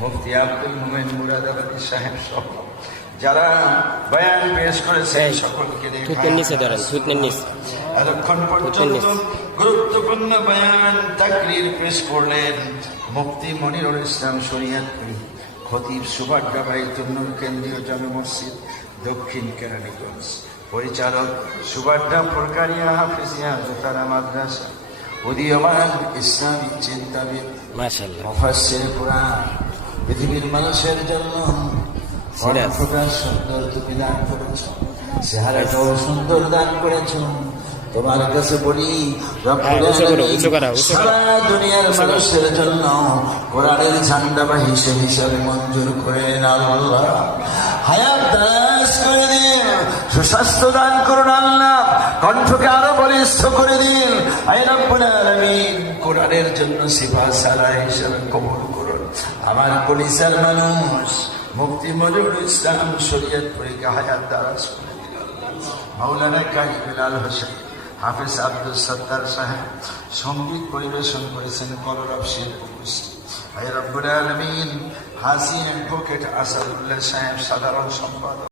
মুফতি আব্দুল মোমেন মুরাদাবাদী সাহেব সহ যারা বয়ান পেশ করেছেন সকলকে এতক্ষণ পর্যন্ত গুরুত্বপূর্ণ বয়ান তাকরীর পেশ করলেন মুফতি মনিরুল ইসলাম শরীয়তপুরী, খতিব সুভাদ্রা বাইতুল নূর কেন্দ্রীয় জামে মসজিদ দক্ষিণ কেরানীগঞ্জ, পরিচালক সুভাদ্রা ফরকারিয়া হাফিজিয়া জোতারা মাদ্রাসা, উদীয়মান ইসলামী চিন্তাবিদ, মাশাআল্লাহ, মুফাসসির কুরআন, পৃথিবীর মানুষের জন্য প্রকাশ সুন্দর তুমি দান করেছ, চেহারাটাও সুন্দর দান করেছ। তোমার কাছে বলি সারা দুনিয়ার মানুষের জন্য কোরআনের ঝান্ডাবাহী হিসাবে মঞ্জুর করে আল্লাহ, হায়াত দারাজ করে দিন, সুস্বাস্থ্য দান করুন আল্লাহ, কণ্ঠকে আরো বলিষ্ঠ করে দিন আয় রব্বুল আলামিন। কোরআনের জন্য সিফা সালাহ হিসাবে কবুল করুন। আমার পরিচার মানুষ মুফতি মনিরুল ইসলাম শরীয়তপুরীকে হায়াত দারাজ করে দিন আল্লাহ। মাওলানা কারি বিলাল হোসেন হাফেজ আব্দুল সত্তার সাহেব সঙ্গীত পরিবেশন করেছেন কলরব শিল্পী। আয় রব্বুল আলামিন হাসিন অ্যাডভোকেট আসাদুল্লাহ সাহেব সাধারণ সম্পাদক।